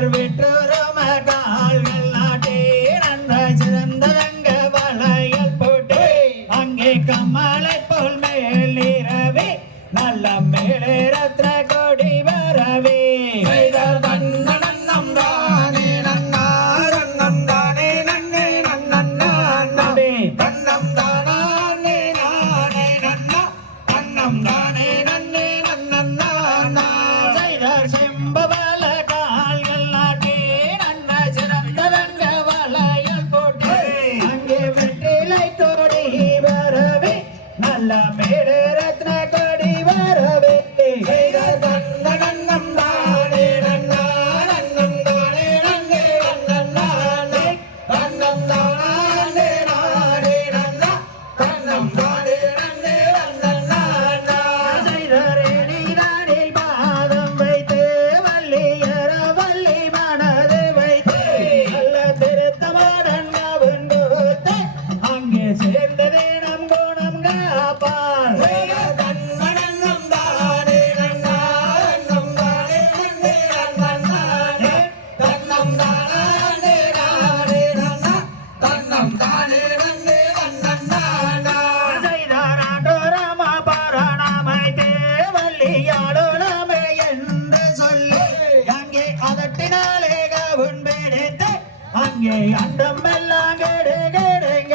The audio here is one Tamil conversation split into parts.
மலர் விட்டுறம கால்கள் நாட்டே நன்ற சிறந்த ரங்க வளையல் போட்டே. அங்கே கமலை போல் மேலிரவே நல்ல மேலே ரத்ன கொடி வரவே. தானே அங்கே அண்டம் எல்லாம் கேடு கேடுங்க.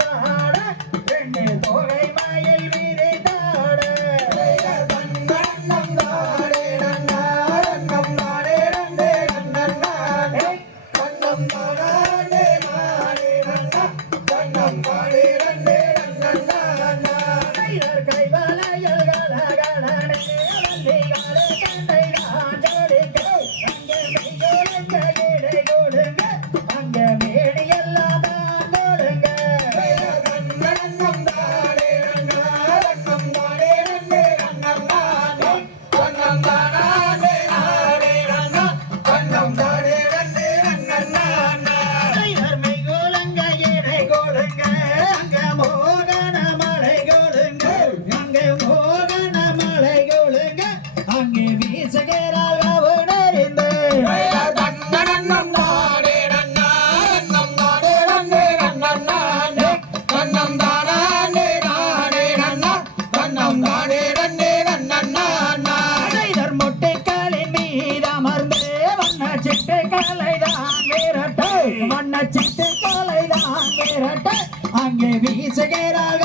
காலைதான் வேறட்ட மண்ணச்சிட்டு காலைதான் வேறட்ட அங்கே வீசுகிறாக